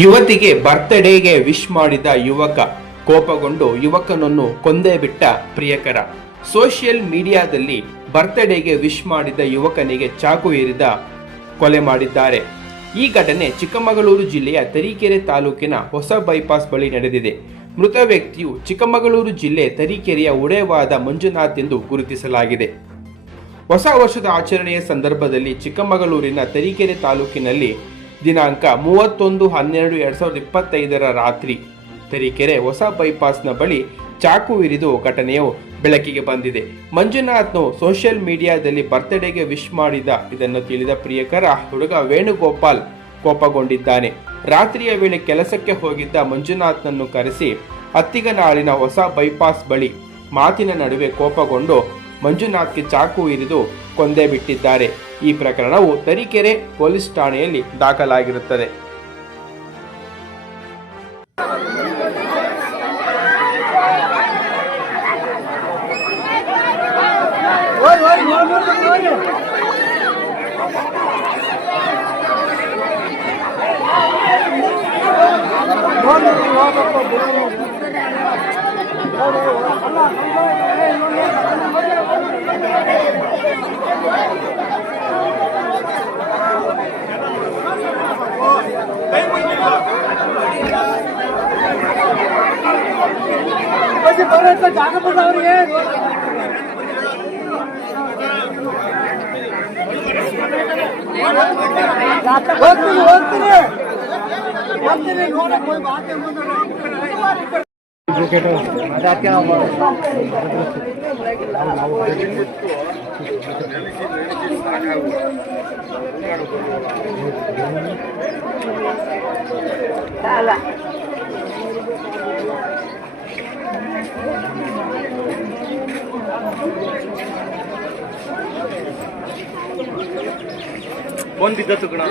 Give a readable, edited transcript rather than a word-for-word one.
ಯುವತಿಗೆ ಬರ್ತ್ಡೇಗೆ wish ಮಾಡಿದ ಯುವಕ ಕೋಪಗೊಂಡು ಯುವಕನನ್ನು ಕೊಂದೇ ಬಿಟ್ಟ ಪ್ರಿಯಕರ. ಸೋಷಿಯಲ್ ಮೀಡಿಯಾದಲ್ಲಿ ಬರ್ತ್ಡೇಗೆ ವಿಶ್ ಮಾಡಿದ ಯುವಕನಿಗೆ ಚಾಕು ಇರಿದ ಕೊಲೆ ಮಾಡಿದ್ದಾರೆ. ಈ ಘಟನೆ ಚಿಕ್ಕಮಗಳೂರು ಜಿಲ್ಲೆಯ ತರೀಕೆರೆ ತಾಲೂಕಿನ ಹೊಸ ಬೈಪಾಸ್ ಬಳಿ ನಡೆದಿದೆ. ಮೃತ ವ್ಯಕ್ತಿಯು ಚಿಕ್ಕಮಗಳೂರು ಜಿಲ್ಲೆ ತರೀಕೆರೆಯ ಉಡೇವಾದ ಮಂಜುನಾಥ್ ಎಂದು ಗುರುತಿಸಲಾಗಿದೆ. ಹೊಸ ವರ್ಷದ ಆಚರಣೆಯ ಸಂದರ್ಭದಲ್ಲಿ ಚಿಕ್ಕಮಗಳೂರಿನ ತರೀಕೆರೆ ತಾಲೂಕಿನಲ್ಲಿ ದಿನಾಂಕ 31/12/2025 ರಾತ್ರಿ ತರೀಕೆರೆ ಹೊಸ ಬೈಪಾಸ್ನ ಬಳಿ ಚಾಕು ಇರಿದು ಘಟನೆಯು ಬೆಳಕಿಗೆ ಬಂದಿದೆ. ಮಂಜುನಾಥ್ನು ಸೋಷಿಯಲ್ ಮೀಡಿಯಾದಲ್ಲಿ ಬರ್ತ್ಡೇಗೆ ವಿಶ್ ಮಾಡಿದ ಇದನ್ನು ತಿಳಿದ ಪ್ರಿಯಕರ ಹುಡುಗ ವೇಣುಗೋಪಾಲ್ ಕೋಪಗೊಂಡಿದ್ದಾನೆ. ರಾತ್ರಿಯ ವೇಳೆ ಕೆಲಸಕ್ಕೆ ಹೋಗಿದ್ದ ಮಂಜುನಾಥ್ನನ್ನು ಕರೆಸಿ ಅತ್ತಿಗನಾಳಿನ ಹೊಸ ಬೈಪಾಸ್ ಬಳಿ ಮಾತಿನ ನಡುವೆ ಕೋಪಗೊಂಡು ಮಂಜುನಾಥ್ಗೆ ಚಾಕು ಇರಿದು ಕೊಂದೇ ಬಿಟ್ಟಿದ್ದಾರೆ. ಈ ಪ್ರಕರಣವು ತರೀಕೆರೆ ಪೊಲೀಸ್ ಠಾಣೆಯಲ್ಲಿ ದಾಖಲಾಗಿರುತ್ತದೆ. फोन भी दस गुना